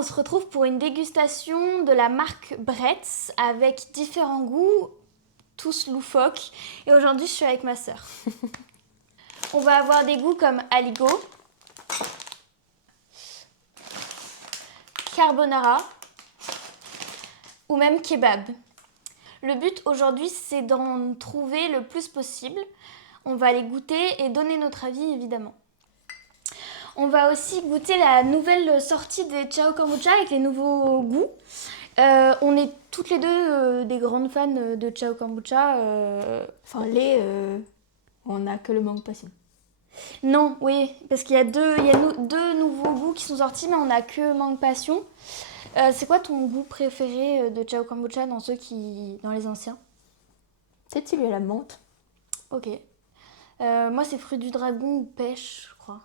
on se retrouve pour une dégustation de la marque Bretz avec différents goûts, tous loufoques. Et aujourd'hui, je suis avec ma sœur. On va avoir des goûts comme aligot, carbonara ou même kebab. Le but aujourd'hui, c'est d'en trouver le plus possible. On va les goûter et donner notre avis, évidemment. On va aussi goûter la nouvelle sortie des Ciao Kombucha avec les nouveaux goûts. On est toutes les deux des grandes fans de Ciao Kombucha. On n'a que le mangue passion. Non, oui, parce qu'il y a deux nouveaux goûts qui sont sortis, mais on n'a que mangue passion. C'est quoi ton goût préféré de Ciao Kombucha dans les anciens? Peut-être celui à la menthe. Ok. Moi, c'est fruit du dragon ou pêche, je crois.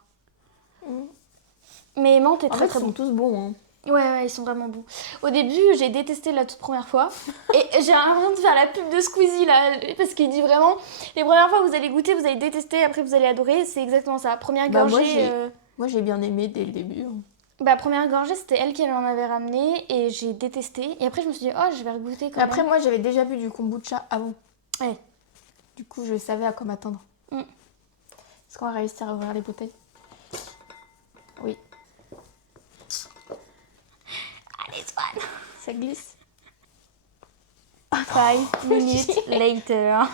Mais menthe est très Ils sont tous bons. Hein. Ouais, ils sont vraiment bons. Au début, j'ai détesté la toute première fois. Et j'ai l'impression de faire la pub de Squeezie, là. Parce qu'il dit vraiment, les premières fois, vous allez goûter, vous allez détester, après, vous allez adorer. C'est exactement ça. Première gorgée... Moi, j'ai bien aimé dès le début. Hein. Première gorgée, c'était elle qui en avait ramené. Et j'ai détesté. Et après, je me suis dit, oh, je vais regoûter quand même. Après, moi, j'avais déjà bu du kombucha avant. Ouais. Du coup, je savais à quoi m'attendre. Est-ce qu'on va réussir à ouvrir les bouteilles? Oui. Allez, Swan. Ça glisse. 5 minutes later.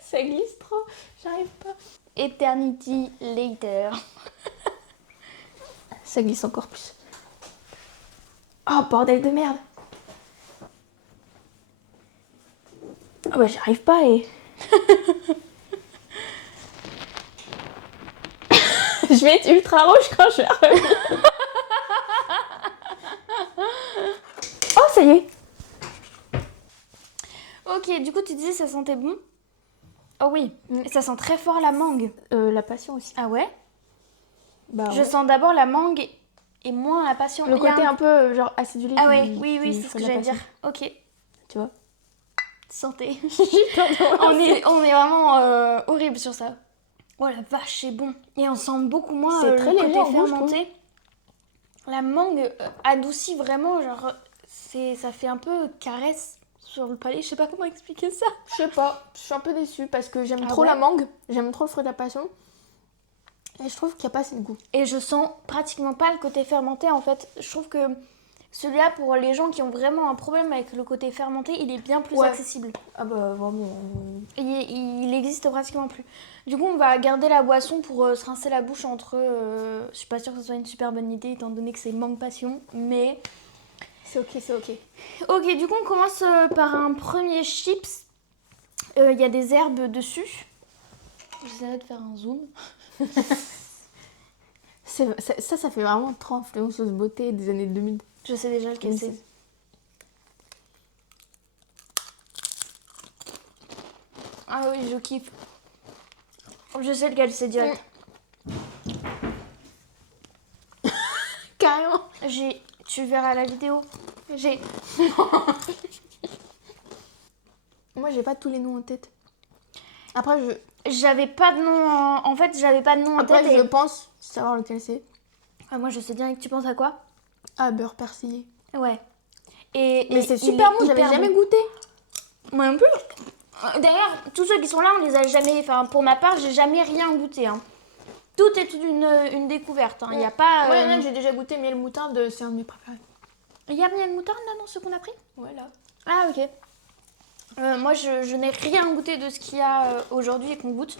Ça glisse trop. J'arrive pas. Eternity later. Ça glisse encore plus. Oh, bordel de merde. Oh bah j'arrive pas et... Je vais être ultra rouge quand je vais revenir. Oh, ça y est. Ok, du coup, tu disais ça sentait bon? Oh oui, et ça sent très fort la mangue. La passion aussi. Ah ouais? Bah, Je sens d'abord la mangue et moins la passion. Le côté un peu genre acidulé. Ah ouais, oui, c'est ce que j'allais dire. Ok. Tu vois? Santé. on est vraiment horrible sur ça. Oh la vache, c'est bon. Et on sent beaucoup moins c'est très le léger côté en fermenté. La mangue adoucit vraiment, genre, ça fait un peu caresse sur le palais. Je sais pas comment expliquer ça. Je sais pas, je suis un peu déçue parce que j'aime trop ouais? la mangue, j'aime trop le fruit de la passion. Et je trouve qu'il n'y a pas assez de goût. Et je sens pratiquement pas le côté fermenté en fait. Je trouve que celui-là, pour les gens qui ont vraiment un problème avec le côté fermenté, il est bien plus accessible. Ah bah vraiment. Il existe pratiquement plus. Du coup, on va garder la boisson pour se rincer la bouche entre... je suis pas sûre que ce soit une super bonne idée étant donné que c'est mangue passion, mais... C'est ok, c'est ok. Ok, du coup, on commence par un premier chips. Il y a des herbes dessus. J'essaierai de faire un zoom. Ça fait vraiment trop influenceuse beauté des années 2000. Je sais déjà lequel c'est. Ah oui, je kiffe. Je sais lequel c'est direct. Carrément. Tu verras la vidéo. Moi, j'ai pas tous les noms en tête. Après, j'avais pas de nom en fait, j'avais pas de nom en tête. Après, je pense savoir lequel c'est. Ah, moi, je sais bien que tu penses à quoi? Ah, beurre persillé. Ouais. Mais c'est super bon, j'avais jamais goûté. Moi non plus. D'ailleurs, tous ceux qui sont là, on les a jamais... Enfin, pour ma part, j'ai jamais rien goûté. Hein. Tout est une découverte. Hein. Il y a pas... Ouais, j'ai déjà goûté miel moutarde, c'est un de mes préférés. Il y a miel moutarde là dans ce qu'on a pris? Voilà. Ah, ok. Moi, je n'ai rien goûté de ce qu'il y a aujourd'hui et qu'on goûte.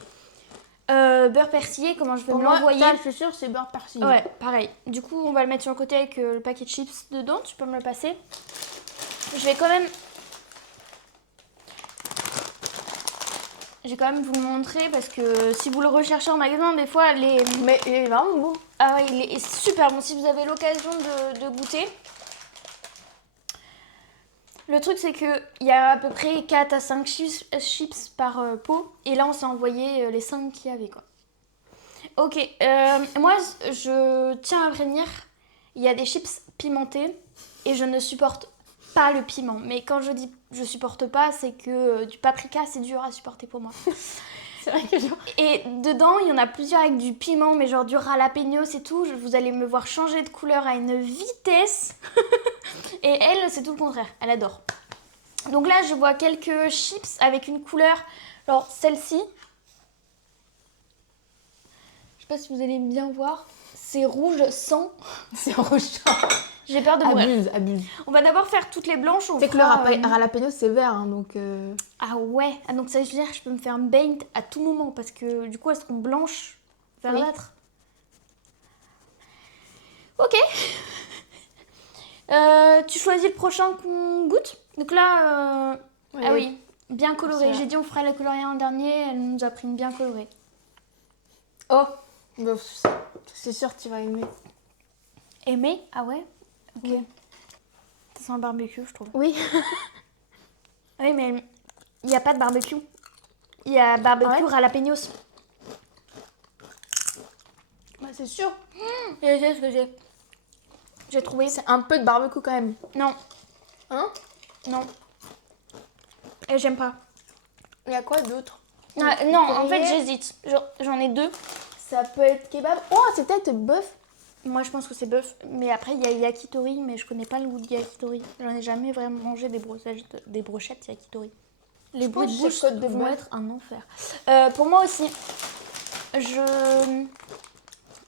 Beurre persillé, comment je vais me l'envoyer? Je suis sûre, c'est beurre persillé. Ouais, pareil. Du coup, on va le mettre sur le côté avec le paquet de chips dedans. Tu peux me le passer? Je vais quand même vous le montrer parce que si vous le recherchez en magasin, des fois, Mais il est vraiment bon. Ah ouais, il est super bon. Si vous avez l'occasion de goûter. Le truc, c'est qu'il y a à peu près 4 à 5 chips par pot. Et là, on s'est envoyé les 5 qu'il y avait, quoi. Ok, moi, je tiens à prévenir, il y a des chips pimentés et je ne supporte pas le piment. Mais quand je dis je supporte pas, c'est que du paprika, c'est dur à supporter pour moi. C'est vrai que genre... Et dedans, il y en a plusieurs avec du piment, mais genre du jalapenos et tout. Vous allez me voir changer de couleur à une vitesse. Et elle, c'est tout le contraire. Elle adore. Donc là, je vois quelques chips avec une couleur. Alors, celle-ci. Je sais pas si vous allez bien voir. C'est rouge sang. C'est rouge. J'ai peur de mourir. Abuse. On va d'abord faire toutes les blanches. C'est que le jalapeno, c'est vert, hein, donc... Ah ouais. Ah, donc ça veut dire que je peux me faire un paint à tout moment. Parce que du coup, elles seront blanches, verdâtres. Oui. Ok. Tu choisis le prochain qu'on goûte. Donc là... Ouais. Ah oui, bien coloré. Ça. J'ai dit on ferait la colorée en dernier. Elle nous a pris une bien colorée. Oh, c'est sûr que tu vas aimer. Aimer? Ah ouais? Ok. Oui. Ça sent le barbecue, je trouve. Oui. Oui, mais il n'y a pas de barbecue. Il y a barbecue jalapenos. Bah, c'est sûr. Et c'est ce que j'ai trouvé. C'est un peu de barbecue quand même. Non, Hein? non. Et j'aime pas. Il y a quoi d'autre? Ah, non, en fait, Grillé. j'hésite. J'en ai deux. Ça peut être kebab. Oh, c'est peut-être bœuf. Moi, je pense que c'est bœuf. Mais après, il y a yakitori, mais je connais pas le goût de yakitori. J'en ai jamais vraiment mangé des brochettes yakitori. Les bruits de pense bouche que côte de vont bœuf. être un enfer. Pour moi aussi,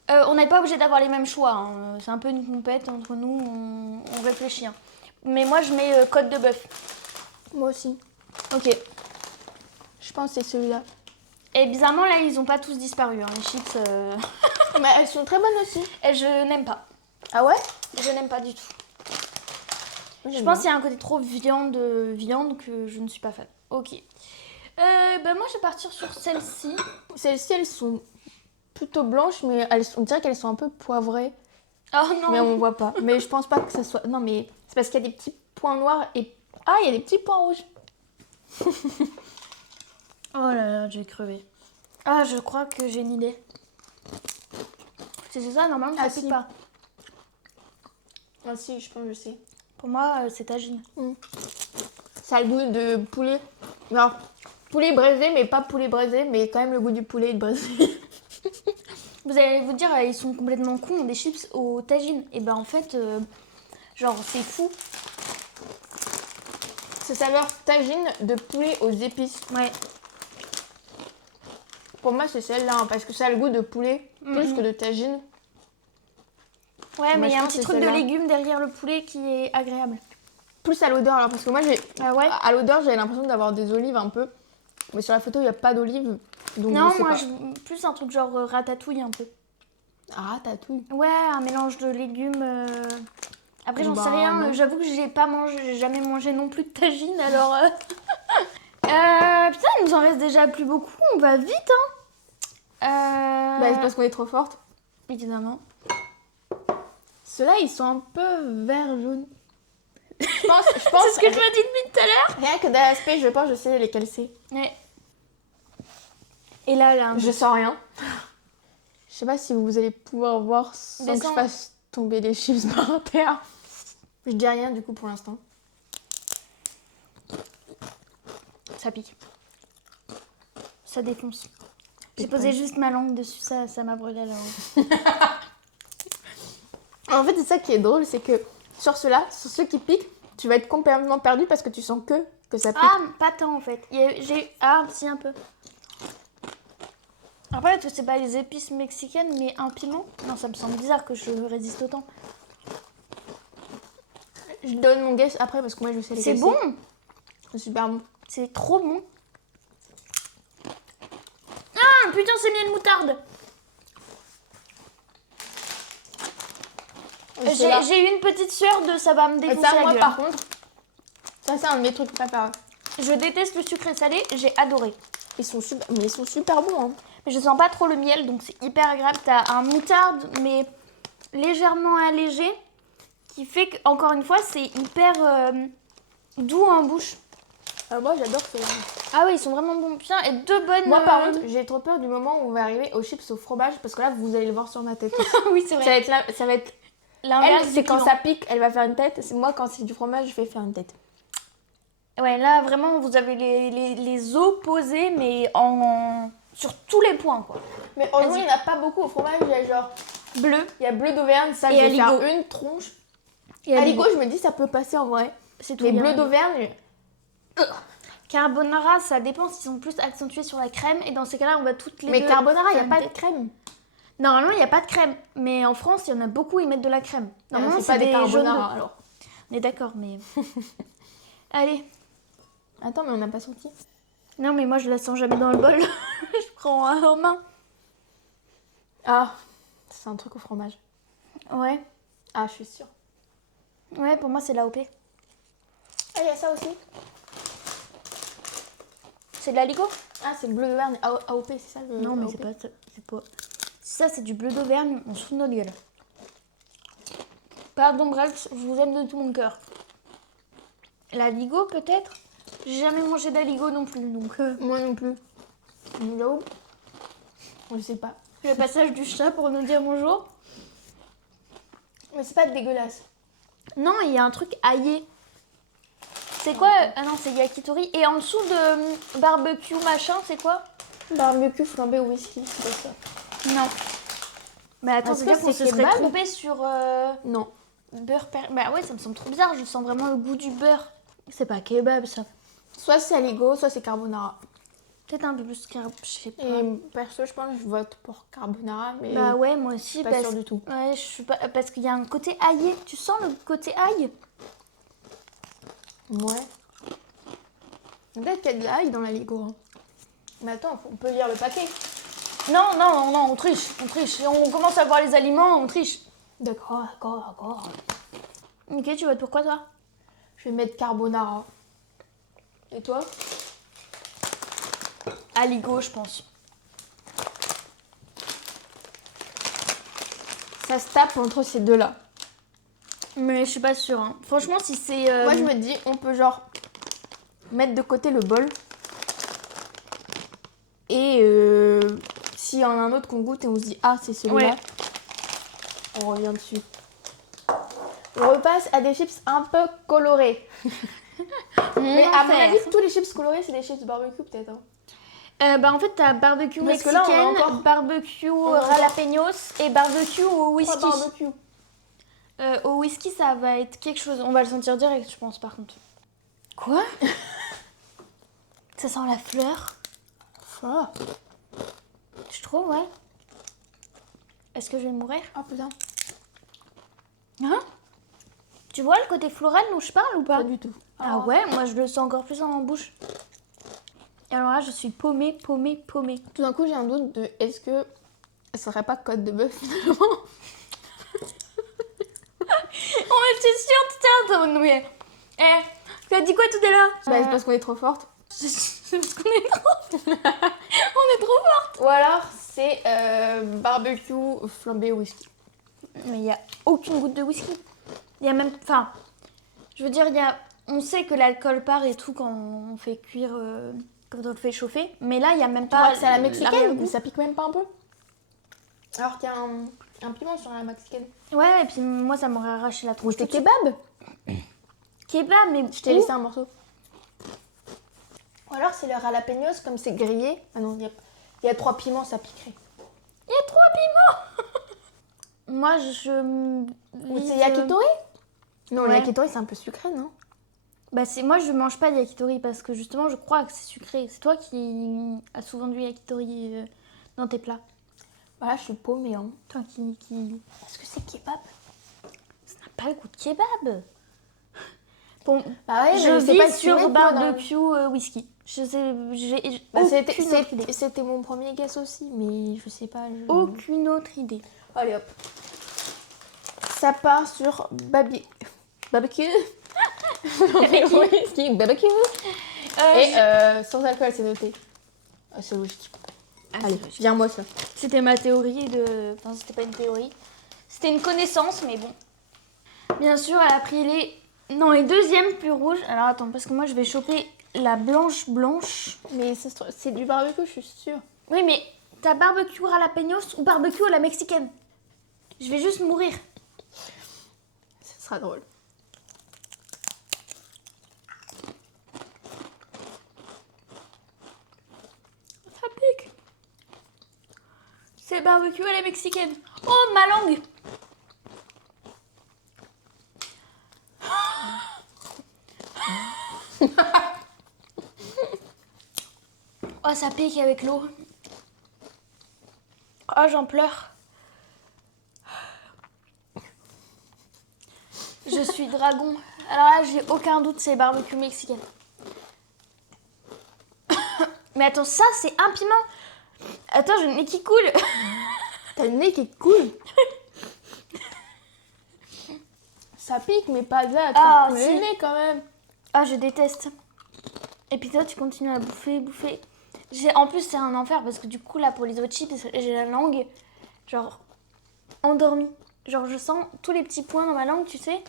on n'est pas obligé d'avoir les mêmes choix. Hein. C'est un peu une compète entre nous, on réfléchit. Hein. Mais moi, je mets côte de bœuf. Moi aussi. Ok. Je pense que c'est celui-là. Et bizarrement, là, ils ont pas tous disparu. Hein. Les chips, Mais elles sont très bonnes aussi. et je n'aime pas. Ah ouais? Je n'aime pas du tout. Moi, Je j'aime pense bien. qu'il y a un côté trop viande que je ne suis pas fan. Ok. Moi, je vais partir sur celle-ci. Celles-ci, elles sont plutôt blanches, mais on dirait qu'elles sont un peu poivrées. Oh non. Mais on voit pas. Mais je pense pas que ça soit... Non, mais c'est parce qu'il y a des petits points noirs et... Ah, il y a des petits points rouges. Oh là là, j'ai crevé. Ah, je crois que j'ai une idée. C'est ça, normalement, ça Ah, pique si. pas. Ah si, je pense que je sais. Pour moi, c'est tagine. Ça a le goût de poulet. Alors, poulet braisé, mais pas poulet braisé, mais quand même le goût du poulet braisé. Vous allez vous dire, ils sont complètement cons, des chips au tagine. Et ben en fait, genre, c'est fou. C'est saveur tagine de poulet aux épices. Ouais. Pour moi, c'est celle-là, hein, parce que ça a le goût de poulet plus que de tagine. Ouais, mais il y a je un pense petit que truc de c'est celle-là. légumes derrière le poulet qui est agréable. Plus à l'odeur, alors, parce que moi, Ah ouais? à l'odeur, j'avais l'impression d'avoir des olives un peu. Mais sur la photo, il n'y a pas d'olives. Donc Non, je sais moi, pas. plus un truc genre ratatouille un peu. Ah, tatouille. Ouais, un mélange de légumes. Après, j'en sais Bah, rien. non. J'avoue que j'ai jamais mangé non plus de tagine, alors. Putain, il nous en reste déjà plus beaucoup. On va vite, hein. Bah, c'est parce qu'on est trop forte. Évidemment. Ceux-là, ils sont un peu vert-jaune. Je pense C'est ce que je me dis depuis tout à l'heure. rien que d'aspect, je pense que je sais lesquels c'est. Ouais. Et là, Je sens rien. Je sais pas si vous allez pouvoir voir sans que Descends. je fasse tomber les chips par terre. Je dis rien du coup pour l'instant. ça pique. Ça défonce. J'ai posé juste ma langue dessus, ça m'a brûlé là-haut. En fait, c'est ça qui est drôle, c'est que sur ceux-là, sur ceux qui piquent, tu vas être complètement perdu parce que tu sens que ça pique. Ah, pas tant en fait. Ah, si, un peu. Après, peut-être que c'est pas les épices mexicaines, mais un piment. Non, ça me semble bizarre que je résiste autant. Je donne mon guess après parce que moi je sais lesquels C'est bon. C'est super bon. C'est trop bon. Ah, putain, c'est miel moutarde. Ceux-là. J'ai eu une petite sueur de ça va me Et défoncer ça, la moi gueule. par contre, ça c'est un de mes trucs préférés. Je déteste le sucré salé, j'ai adoré. Ils sont super bons. Hein. Mais je sens pas trop le miel, donc c'est hyper agréable. T'as un moutarde, mais légèrement allégé, qui fait qu'encore une fois, c'est hyper doux en bouche. Moi j'adore ceux-là. Ah oui, ils sont vraiment bons. Putain, et deux bonnes... Moi par contre, j'ai trop peur du moment où on va arriver aux chips au fromage parce que là vous allez le voir sur ma tête. oui, c'est vrai. Ça va être L'inverse elle, c'est du quand piment. ça pique, elle va faire une tête. C'est moi quand c'est du fromage, je vais faire une tête. Ouais, là, vraiment, vous avez les opposés, mais sur tous les points, quoi. Mais heureusement, Vas-y. il n'y en a pas beaucoup au fromage. Il y a genre... Bleu Il y a bleu d'Auvergne, ça, Et je vais faire Aligot. une tronche. et Aligot, je me dis, ça peut passer en vrai. C'est tout. Mais il y a bleu Aligot. d'Auvergne, Carbonara, ça dépend s'ils sont plus accentués sur la crème. Et dans ces cas-là, on va toutes les mais deux carbonara, il n'y a faire pas des- de crème. Normalement, il n'y a pas de crème. Mais en France, il y en a beaucoup, ils mettent de la crème. Normalement, c'est pas des jaunes carbonara d'œufs. alors. On est d'accord, mais... Allez. Attends, mais on n'a pas senti. Non, mais moi, je la sens jamais dans le bol. Je prends en main. Ah, c'est un truc au fromage. Ouais. Ah, je suis sûre. Ouais, pour moi, c'est l'AOP. Ah, il y a ça aussi. C'est de l'aligot? Ah, c'est le bleu d'Auvergne. AOP, c'est ça le Non, mais AOP. c'est pas ça. C'est pas... Ça, c'est du bleu d'Auvergne. On se fout de notre gueule. Pardon, bref, je vous aime de tout mon cœur. L'aligot, peut-être? J'ai jamais mangé d'aligot non plus, donc... Moi non plus. J'avoue. Je sais pas. Le passage du chat pour nous dire bonjour. Mais c'est pas dégueulasse. Non, il y a un truc aillé. C'est quoi? Ah non, c'est yakitori. Et en dessous de barbecue machin, c'est quoi? Barbecue flambé au whisky, c'est pas ça. Non. Mais attends, Est-ce c'est que dire qu'on c'est se serait kebab trompé sur Non. beurre Bah ouais, ça me semble trop bizarre. Je sens vraiment le goût du beurre. C'est pas kebab, ça. Soit c'est aligot, soit c'est carbonara. Peut-être un peu plus carb, je sais pas. Et perso, je pense que je vote pour carbonara, mais Bah ouais, moi aussi. pas parce... sûre du tout. Ouais, je suis pas... Parce qu'il y a un côté aillé. Tu sens le côté ail? Ouais. Peut-être qu'il y a de l'ail dans l'aligot. Hein. Mais attends, on peut lire le paquet. Non, non, non, on triche. On triche. Et on commence à voir les aliments, on triche. D'accord, d'accord. Ok, tu votes pour quoi, toi? Je vais mettre carbonara. Et toi? Aligot, je pense. Ça se tape entre ces deux-là. Mais je suis pas sûre. Hein. Franchement, si c'est... Moi, je me dis, on peut genre mettre de côté le bol. Et s'il y en a un autre qu'on goûte et on se dit, ah, c'est celui-là, Ouais. on revient dessus. On repasse à des chips un peu colorés. Mais à mon avis, tous les chips colorés, c'est des chips barbecue peut-être. Hein. Bah en fait, t'as barbecue Parce que mexicaine, là, on a encore- barbecue a encore- jalapenos et barbecue au whisky. Pas barbecue. Au whisky, ça va être quelque chose. On va le sentir direct, je pense, par contre. Quoi? Ça sent la fleur. Ah, Je trouve, ouais. Est-ce que je vais mourir? oh putain, Hein? Tu vois le côté floral dont je parle ou pas? pas du tout. Ah ouais, moi je le sens encore plus en bouche. Et alors là, je suis paumée. Tout d'un coup, j'ai un doute de est-ce que ça serait pas côte de bœuf finalement? Oh, j'étais sûre tout à l'heure. Non mais... tu as dit quoi tout à l'heure? Bah, c'est parce qu'on est trop forte. C'est parce qu'on est trop... on est trop fort. Ou alors, c'est barbecue flambé au whisky. Mais il n'y a aucune goutte de whisky. Il y a même... Enfin, je veux dire, il y a... On sait que l'alcool part et tout quand on fait cuire... Quand on le fait chauffer. Mais là, il n'y a même Tu pas... vois que c'est à la mexicaine, l'arrière-goût. mais ça pique même pas un peu. Alors qu'il y a un piment sur la mexicaine. Ouais, et puis moi, ça m'aurait arraché la Ou tronche. c'était tout de suite. kebab. Kebab, mais... Je t'ai laissé un morceau. Ou alors c'est le jalapenos, comme c'est grillé. Ah non, il y a 3 piments, ça piquerait. Il y a 3 piments. Moi, je... Ou vise, c'est yakitori. Non, le ouais. yakitori, c'est un peu sucré, non? Bah moi je mange pas de yakitori parce que justement je crois que c'est sucré. C'est toi qui as souvent du yakitori dans tes plats. Voilà, je suis paumée. Hein. Toi qui... Est-ce que c'est kebab? Ça n'a pas le goût de kebab. Bon, Bah ouais, je mais c'est pas vis ce sur qu'ils mettent, moi, dans- barbecue whisky. Je sais, j'ai Bah, aucune autre idée. c'était mon premier guess aussi, mais je sais pas. Aucune autre idée. Allez hop. Ça part sur barbecue. Whisky, barbecue. Et sans alcool, c'est noté. Ah, c'est logique. Allez, viens-moi ça. C'était ma théorie de... Enfin, c'était pas une théorie. C'était une connaissance, mais bon. Bien sûr, elle a pris les... Non, les deuxièmes plus rouges. Alors attends, parce que moi je vais choper la blanche. Mais c'est du barbecue, je suis sûre. Oui, mais t'as barbecue jalapenos ou barbecue à la mexicaine? Je vais juste mourir. Ce sera drôle. Ça pique. C'est barbecue à la mexicaine. Oh, ma langue. Oh, ça pique avec l'eau. Oh, j'en pleure. Je suis dragon. Alors là, j'ai aucun doute, c'est barbecue mexicaine. Mais attends, ça, c'est un piment. Attends, j'ai le nez qui coule. T'as le nez qui coule. Ça pique, mais pas là. T'as coulé le nez quand même. Ah, je déteste. Et puis toi, tu continues à bouffer. En plus, c'est un enfer parce que du coup, là, pour les autres chips, j'ai la langue, genre, endormie. Genre, je sens tous les petits points dans ma langue, tu sais.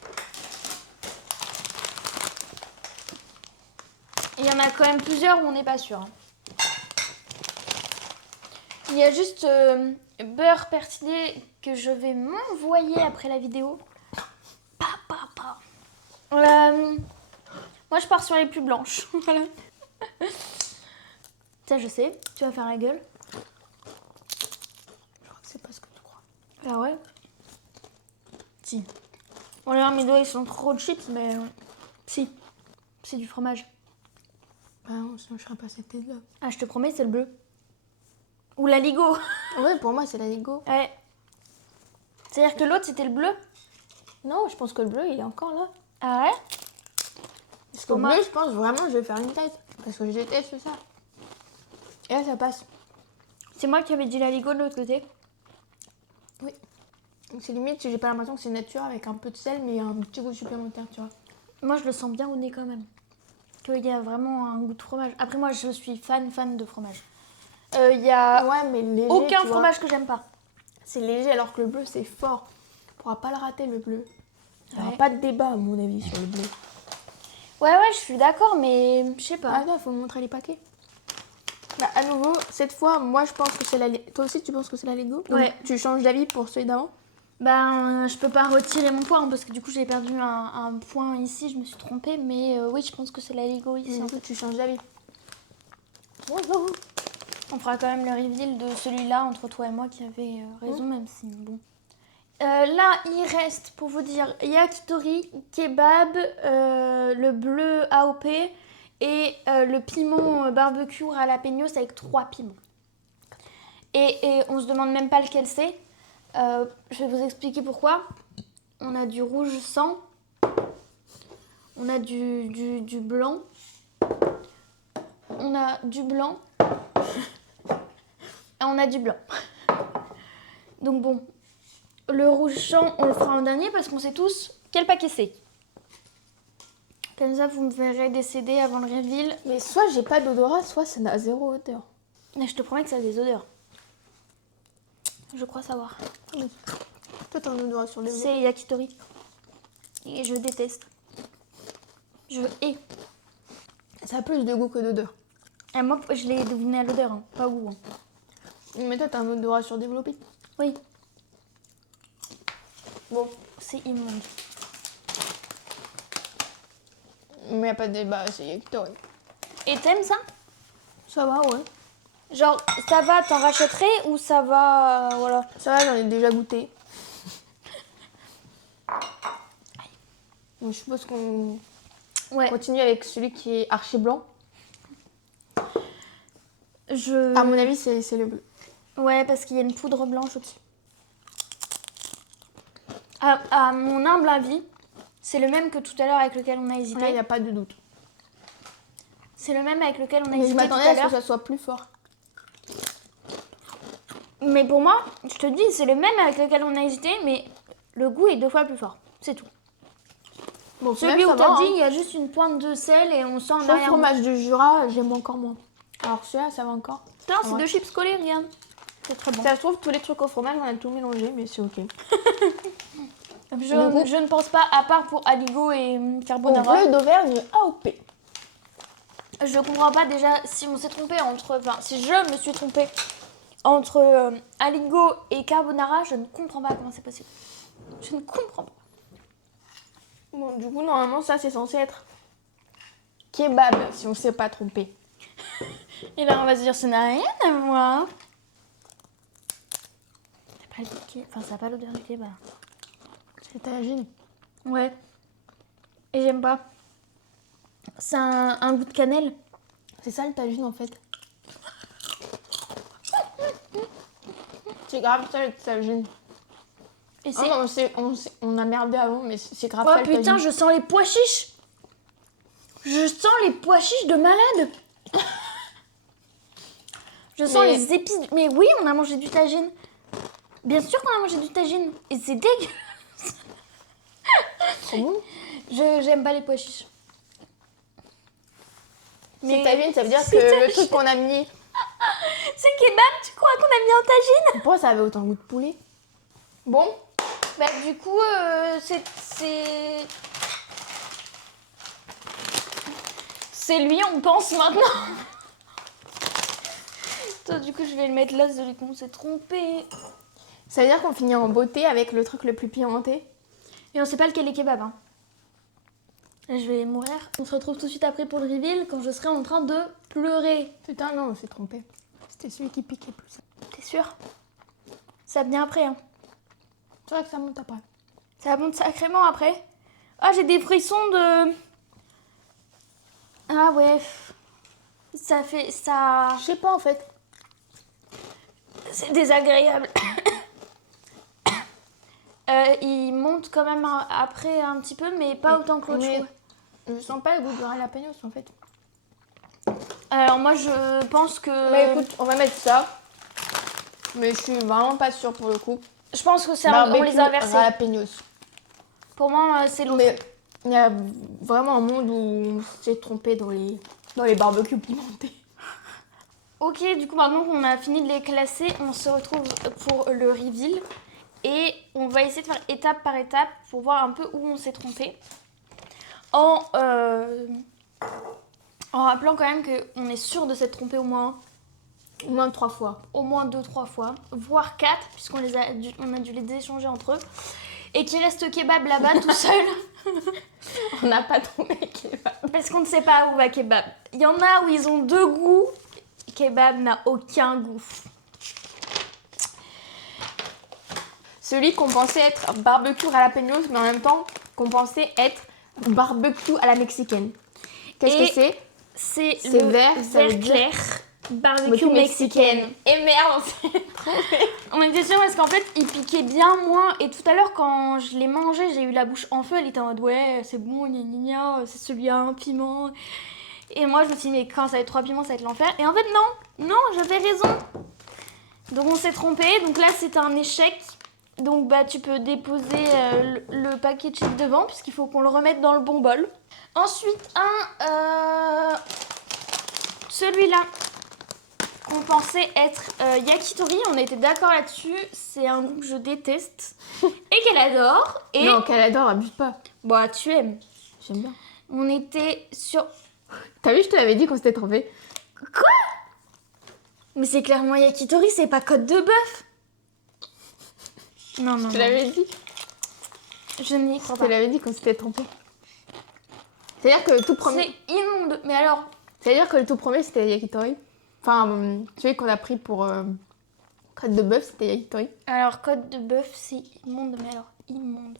Il y en a quand même plusieurs où on n'est pas sûr. Il y a juste beurre persillé que je vais m'envoyer après la vidéo. Moi, je pars sur les plus blanches. Voilà. Ça, je sais. Tu vas faire la gueule. Je crois que c'est pas ce que tu crois. Ah ouais? Si. Bon, là, mes doigts, ils sont trop de chips, mais... Si. C'est du fromage. Bah non, sinon je serais passée tes doigts. Ah, je te promets, c'est le bleu. Ou la Ligo. Ouais, pour moi, c'est la Ligo. Ouais. C'est-à-dire que l'autre, c'était le bleu? Non, je pense que le bleu, il est encore là. Ah ouais? Parce que le bleu, je pense vraiment, je vais faire une tête. Parce que je déteste ça. Et là, ça passe. C'est moi qui avais dit la Ligo de l'autre côté. Oui. Donc c'est limite, j'ai pas l'impression que c'est nature avec un peu de sel, mais un petit goût supplémentaire, tu vois. Moi, je le sens bien au nez quand même. Qu'il y a vraiment un goût de fromage. Après, moi, je suis fan de fromage. Il y a mais léger, aucun fromage que j'aime pas. C'est léger alors que le bleu, c'est fort. On pourra pas le rater, le bleu. Il n'y aura pas de débat, à mon avis, sur le bleu. Ouais, je suis d'accord, mais je sais pas. Ah non, il faut me montrer les paquets. Bah, à nouveau, cette fois, moi, je pense que c'est la... Toi aussi, tu penses que c'est la Lego? Ouais. Tu changes d'avis pour celui d'avant? Ben, je peux pas retirer mon point parce que du coup, j'ai perdu un point ici. Je me suis trompée, mais oui, je pense que c'est la Lego ici. En fait, tu changes d'avis. On fera quand même le reveal de celui-là entre toi et moi qui avait raison, même si bon. Là, il reste, pour vous dire, yakitori, kebab, le bleu AOP et le piment barbecue jalapenos avec 3 piments. Et on se demande même pas lequel c'est. Je vais vous expliquer pourquoi. On a du rouge sang, on a du blanc, on a du blanc. On a du blanc. Donc bon, le rouge champ, on le fera en dernier parce qu'on sait tous quel paquet c'est. Comme ça, vous me verrez décéder avant le reveal. Mais soit j'ai pas d'odorat, soit ça n'a zéro odeur. Mais je te promets que ça a des odeurs. Je crois savoir. Toi, t'as un odorat sur les C'est yakitori. Et je déteste. Je hais. Ça a plus de goût que d'odeur. Et moi, je l'ai deviné à l'odeur, hein, pas au goût. Hein. Mais toi, t'as un odorat surdéveloppé. Oui. Bon, c'est immonde. Mais y a pas de débat, c'est yakitori. Et t'aimes ça? Ça va, ouais. Genre, ça va, t'en rachèterais ou ça va, voilà. Ça va, j'en ai déjà goûté. Donc, je suppose qu'on continue avec celui qui est archi blanc. À mon avis, c'est le bleu. Ouais, parce qu'il y a une poudre blanche au-dessus. À mon humble avis, c'est le même que tout à l'heure avec lequel on a hésité. Là, il n'y a pas de doute. C'est le même avec lequel on a Mais hésité tout à l'heure. je m'attendais à ce que ça soit plus fort. Mais pour moi, je te dis, c'est le même avec lequel on a hésité, mais le goût est 2 fois plus fort. C'est tout. Bon, celui où t'as dit, il y a juste une pointe de sel et on sent en arrière. Le fromage de Jura, j'aime encore moins. Alors celui-là, ça va encore. Putain, c'est 2 chips collés, regarde. C'est très bon. Ça se trouve, tous les trucs au fromage, on a tout mélangé, mais c'est ok. Je ne pense pas, à part pour Aligo et Carbonara. Au bleu d'Auvergne AOP. Je comprends pas déjà si on s'est trompé entre... Enfin, si je me suis trompée entre Aligo et Carbonara, je ne comprends pas comment c'est possible. Je ne comprends pas. Bon, du coup, normalement, ça, c'est censé être kebab, si on ne s'est pas trompé. Et là, on va se dire, ça n'a rien à voir. Enfin, ça n'a pas l'odeur du kebab. C'est tagine. Ouais. Et j'aime pas. C'est un goût de cannelle. C'est ça le tagine en fait. C'est grave ça le tagine. Et on a merdé avant, mais c'est grave oh ça le tagine. putain, je sens les pois chiches. Je sens les pois chiches de malade. Je sens les épices. Mais oui, on a mangé du tagine. Bien sûr qu'on a mangé du tagine. Et c'est dégueulasse. Trop bon. J'aime pas les pois chiches. Mais tagine, ça veut dire que le truc qu'on a mis... C'est kebab, tu crois qu'on a mis en tagine? Pourquoi ça avait autant de goût de poulet? Bon. Bah du coup, c'est lui, on pense maintenant. Toi, du coup, je vais le mettre là, celui qu'on s'est trompé. Ça veut dire qu'on finit en beauté avec le truc le plus pimenté? Et on sait pas lequel est kebab, hein. Là, je vais mourir. On se retrouve tout de suite après pour le reveal quand je serai en train de pleurer. Putain, non, on s'est trompé. C'était celui qui piquait plus. T'es sûr? Ça vient après, hein. C'est vrai que ça monte après. Ça monte sacrément après. Ah, j'ai des frissons de... Ah ouais. Ça fait... ça... Je sais pas en fait. C'est désagréable. Il monte quand même après un petit peu, mais pas autant que l'autre fois. Je sens pas le goût de jalapenos en fait. Alors moi je pense que... Bah écoute, on va mettre ça. Mais je suis vraiment pas sûre pour le coup. Je pense que c'est on les a inversés. Jalapenos. Pour moi c'est l'autre. Mais il y a vraiment un monde où on s'est trompé dans les barbecues pimentés. Ok, du coup maintenant qu'on a fini de les classer, on se retrouve pour le reveal. Et on va essayer de faire étape par étape pour voir un peu où on s'est trompé. En rappelant quand même qu'on est sûr de s'être trompé au moins 3 fois. Au moins 2-3 fois, voire 4, puisqu'on a dû les échanger entre eux. Et qu'il reste kebab là-bas tout seul. On n'a pas trouvé kebab. Parce qu'on ne sait pas où va kebab. Il y en a où ils ont 2 goûts. Kebab n'a aucun goût. Celui qu'on pensait être barbecue jalapenos, mais en même temps qu'on pensait être barbecue à la mexicaine. Qu'est-ce que c'est? C'est le vert clair. Barbecue mexicaine. Et merde, on s'est trompé. On était sûrs parce qu'en fait, il piquait bien moins. Et tout à l'heure, quand je l'ai mangé, j'ai eu la bouche en feu. Elle était en mode ouais, c'est bon, gna gna gna, c'est celui à 1 piment. Et moi, je me suis dit, mais quand ça va être 3 piments, ça va être l'enfer. Et en fait, non, j'avais raison. Donc, on s'est trompé. Donc là, c'était un échec. Donc, bah, tu peux déposer le paquet de chips devant, puisqu'il faut qu'on le remette dans le bon bol. Ensuite, celui-là. On pensait être yakitori, on était d'accord là-dessus. C'est un goût que je déteste et qu'elle adore. Et... Non, qu'elle adore, abuse pas. Bah, tu aimes. J'aime bien. On était sur... T'as vu, je te l'avais dit qu'on s'était trompé. Quoi? Mais c'est clairement yakitori, c'est pas côte de bœuf. Non. Je te l'avais dit. Je n'y crois pas. Je te l'avais dit qu'on s'était trompé. C'est-à-dire que le tout premier... C'est immonde. Mais alors... C'est-à-dire que le tout premier, c'était yakitori. Enfin, celui qu'on a pris pour côte de bœuf, c'était yakitori. Alors, côte de bœuf, c'est immonde, mais alors, immonde.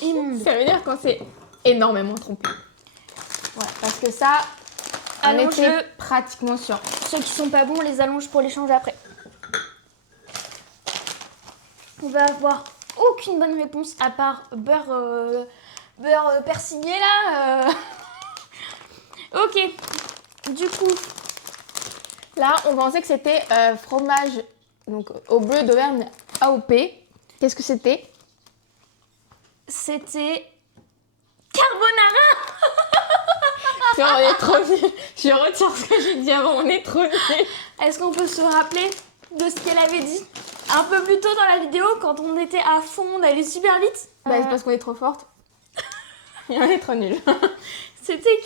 Immonde. Ça veut dire qu'on s'est énormément trompé. Ouais, parce que ça, on était pratiquement sûr. Ceux qui sont pas bons, on les allonge pour les changer après. On va avoir aucune bonne réponse à part beurre persillé là. Ok, du coup... Là, on pensait que c'était fromage donc, au bleu d'Auvergne AOP. Qu'est-ce que c'était? C'était carbonara. On est trop nuls. Je retire ce que j'ai dit avant, on est trop nuls. Est-ce qu'on peut se rappeler de ce qu'elle avait dit un peu plus tôt dans la vidéo quand on était à fond, on allait super vite? Bah, c'est parce qu'on est trop forte. Et on est trop nuls. C'était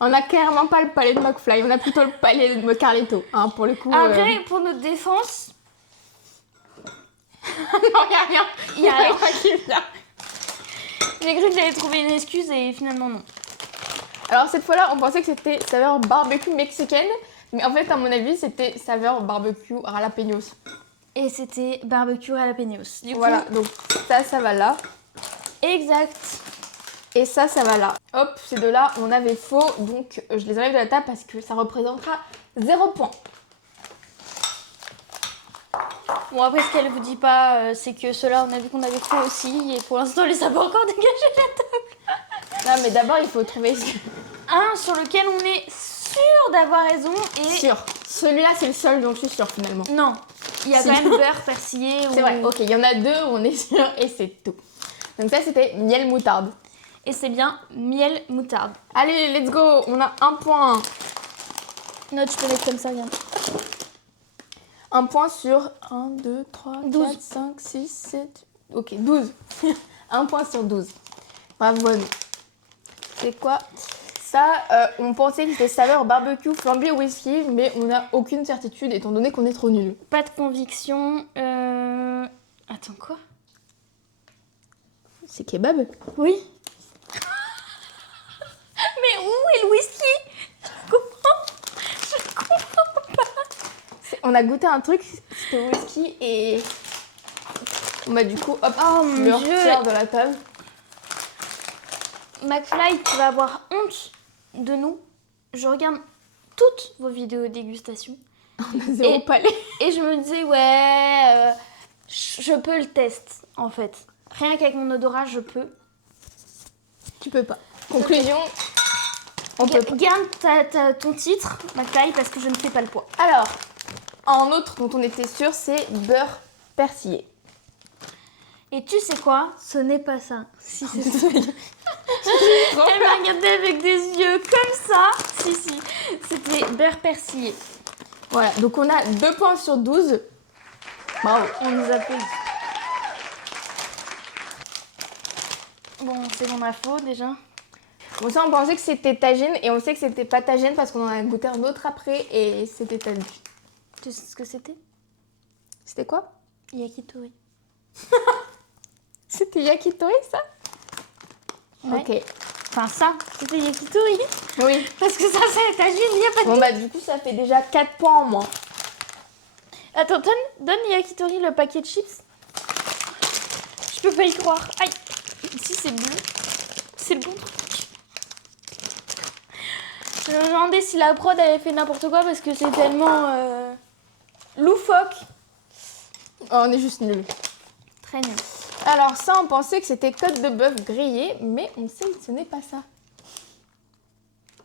On a clairement pas le palais de McFly, on a plutôt le palais de Carlito, hein, pour le coup. Après, pour notre défense... non, y a rien qui vient. J'ai cru que j'allais trouver une excuse et finalement non. Alors cette fois-là, on pensait que c'était saveur barbecue mexicaine, mais en fait, à mon avis, c'était saveur barbecue jalapenos. Et c'était barbecue jalapenos. Du voilà, coup, donc ça va là. exact. Et ça va là. Hop, ces deux-là, on avait faux. Donc, je les enlève de la table parce que ça représentera 0 point. Bon, après, ce qu'elle vous dit pas, c'est que ceux-là, on a vu qu'on avait faux aussi. Et pour l'instant, elle les a pas encore dégagés de la table. Non, mais d'abord, il faut trouver... Un sur lequel on est sûr d'avoir raison et... Sûr. Celui-là, c'est le seul dont je suis sûre, finalement. Non, il y a Si. quand même beurre persillé. C'est vrai, ok, il y en a deux où on est sûr et c'est tout. Donc ça, c'était miel moutarde. Et c'est bien miel moutarde. Allez, let's go, on a 1 point. Non, tu peux mettre comme ça, viens. 1 point sur 1, 2, 3, 12. 4, 5, 6, 7... Ok, 12. 1 point sur 12. Bravo à nous. C'est quoi? Ça, on pensait que c'était saveur barbecue flambé au whisky, mais on n'a aucune certitude étant donné qu'on est trop nuls. Pas de conviction. Attends, quoi? C'est kebab? Oui. Mais où est le whisky? Je comprends pas. On a goûté un truc, c'était au whisky et... Bah du coup, hop, Oh je mon le Dieu. retire de la table. McFly, tu vas avoir honte de nous. Je regarde toutes vos vidéos dégustation. On a 0 palais. Et je me dis, ouais, je peux le test, en fait. Rien qu'avec mon odorat, je peux. Tu peux pas. Conclusion, on peut pas. Garde ton titre, McFly, parce que je ne fais pas le poids. Alors, un autre dont on était sûr, c'est beurre persillé. Et tu sais quoi? Ce n'est pas ça. Si, c'est ça. Elle m'a regardé avec des yeux comme ça. Si, si. C'était beurre persillé. Voilà, donc on a 2 points sur 12. Bravo. On nous applaudit. Bon, c'est qu'on a faux déjà. Bon, ça, on pensait que c'était tagine et on sait que c'était pas tagine parce qu'on en a goûté un autre après et c'était tagine. Tu sais ce que c'était? C'était quoi? Yakitori. C'était yakitori, ça? Ouais. Ok. Enfin, ça, c'était yakitori. Oui. Parce que ça, c'est tagine, il n'y a pas de... Bon, bah, du coup, ça fait déjà 4 points en moins. Attends, donne yakitori le paquet de chips. Je peux pas y croire. Aïe. Ici, c'est bleu. C'est le bon truc. Je me demandais si la prod avait fait n'importe quoi parce que c'est tellement loufoque. Oh, on est juste nuls. Très nul. Alors, ça, on pensait que c'était côte de bœuf grillée, mais on sait que ce n'est pas ça.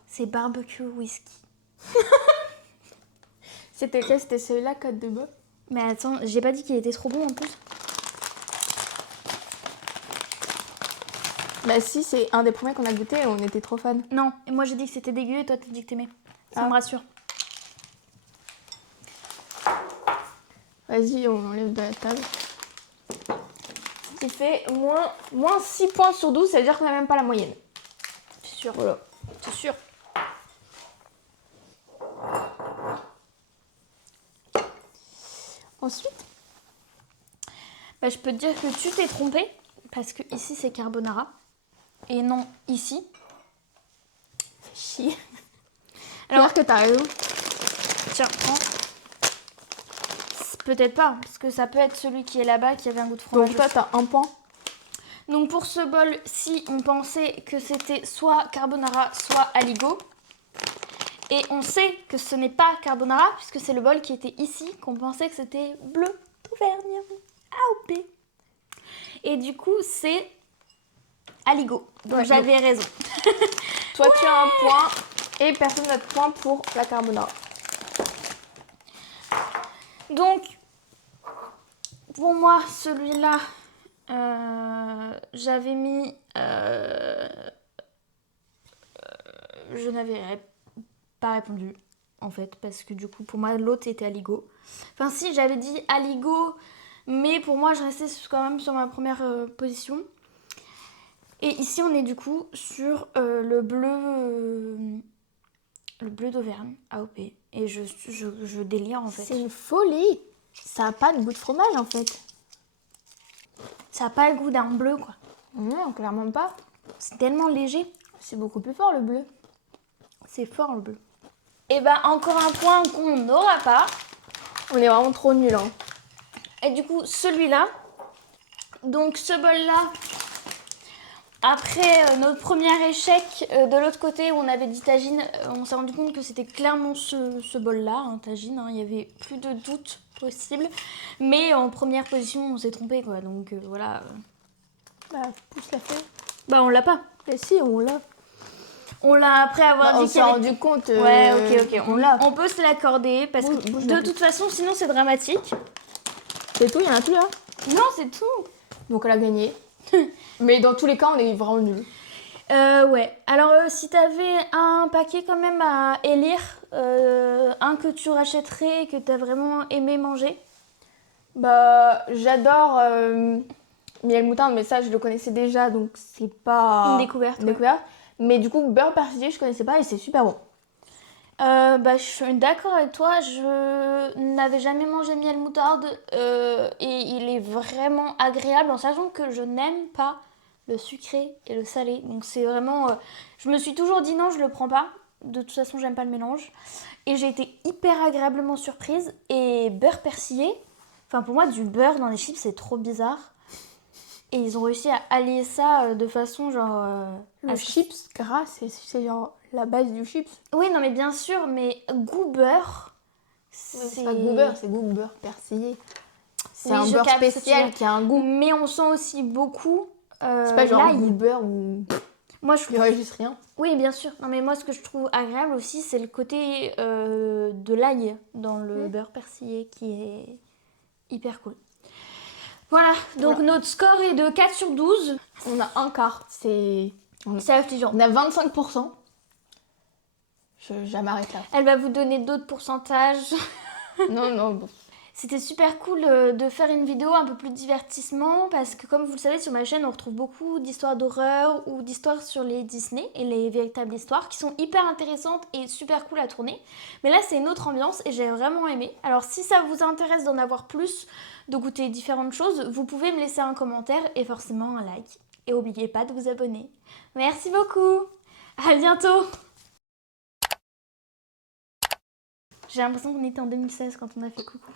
C'est barbecue whisky. C'était quoi? C'était celui-là, côte de bœuf? Mais attends, j'ai pas dit qu'il était trop bon en plus. Bah si, c'est un des premiers qu'on a goûté et on était trop fans. Non, et moi j'ai dit que c'était dégueu et toi t'as dit que t'aimais. Ça Ah. me rassure. Vas-y, on enlève de la table. Ce qui fait moins 6 points sur 12, ça veut dire qu'on n'a même pas la moyenne. C'est sûr. Voilà. C'est sûr. Ensuite, Bah, je peux te dire que tu t'es trompé parce que ici c'est carbonara et non ici. fais chier. Alors Alors que t'as raison. tiens, prends. Peut-être pas parce que ça peut être celui qui est là-bas qui avait un goût de fromage. Donc toi, t'as 1 point. Donc pour ce bol-ci, on pensait que c'était soit carbonara, soit aligot. Et on sait que ce n'est pas carbonara puisque c'est le bol qui était ici qu'on pensait que c'était bleu d'Auvergne. AOP. Et du coup, c'est aligot. Donc Ouais, j'avais raison. Toi, tu as 1 point et personne n'a de point pour la carbonara. Donc, pour moi, celui-là, j'avais mis... je n'avais pas répondu, en fait, parce que du coup, pour moi, l'autre était aligot. Enfin, si, j'avais dit aligot, mais pour moi, je restais quand même sur ma première position. Et ici, on est du coup sur le bleu d'Auvergne, AOP. Et je délire, en fait. C'est une folie. Ça n'a pas de goût de fromage, en fait. Ça n'a pas le goût d'un bleu, quoi. Non, clairement pas. C'est tellement léger. C'est beaucoup plus fort, le bleu. C'est fort, le bleu. Et bah, encore un point qu'on n'aura pas. On est vraiment trop nuls, hein. Et du coup, celui-là. Donc ce bol-là, après notre premier échec, de l'autre côté où on avait dit tagine, on s'est rendu compte que c'était clairement ce bol-là, hein, tagine. Hein, il n'y avait plus de doute possible. Mais en première position, on s'est trompé, quoi. Donc voilà. Bah, pousse la fait. Bah, on l'a pas. Et si, on l'a. On l'a après avoir dit on s'est rendu compte. Ouais, ok. On l'a. On peut se l'accorder parce que de toute façon, sinon c'est dramatique. C'est tout, il y en a plus là? Non, c'est tout. Donc elle a gagné. Mais dans tous les cas, on est vraiment nuls. Ouais. Alors, si t'avais un paquet quand même à élire, un que tu rachèterais et que t'as vraiment aimé manger? Bah, j'adore miel moutarde, mais ça, je le connaissais déjà, donc c'est pas une découverte. Ouais. Mais du coup, beurre persillé, je connaissais pas et c'est super bon. Bah, je suis d'accord avec toi, je n'avais jamais mangé miel moutarde et il est vraiment agréable en sachant que je n'aime pas le sucré et le salé. Donc c'est vraiment... je me suis toujours dit non, je le prends pas. De toute façon, j'aime pas le mélange. Et j'ai été hyper agréablement surprise. Et beurre persillé, enfin pour moi, du beurre dans les chips, c'est trop bizarre. Et ils ont réussi à allier ça de façon genre... le chips gras, c'est genre la base du chips. Oui, non mais bien sûr, mais goût beurre... C'est pas goût beurre, c'est goût beurre persillé. C'est un beurre spécial qui a un goût. Mais on sent aussi beaucoup c'est pas genre goût beurre ou... Moi, je trouve... Il y aurait juste rien. Oui, bien sûr. Non, mais moi, ce que je trouve agréable aussi, c'est le côté de l'ail dans le beurre persillé qui est hyper cool. Voilà, donc notre score est de 4 sur 12. On a un quart, c'est affligeant. On a 25%. Je m'arrête là. Elle va vous donner d'autres pourcentages. Non, bon. C'était super cool de faire une vidéo un peu plus divertissement parce que comme vous le savez sur ma chaîne on retrouve beaucoup d'histoires d'horreur ou d'histoires sur les Disney et les véritables histoires qui sont hyper intéressantes et super cool à tourner. Mais là c'est une autre ambiance et j'ai vraiment aimé. Alors si ça vous intéresse d'en avoir plus, de goûter différentes choses, vous pouvez me laisser un commentaire et forcément un like. Et n'oubliez pas de vous abonner. Merci beaucoup. À bientôt. J'ai l'impression qu'on était en 2016 quand on a fait coucou.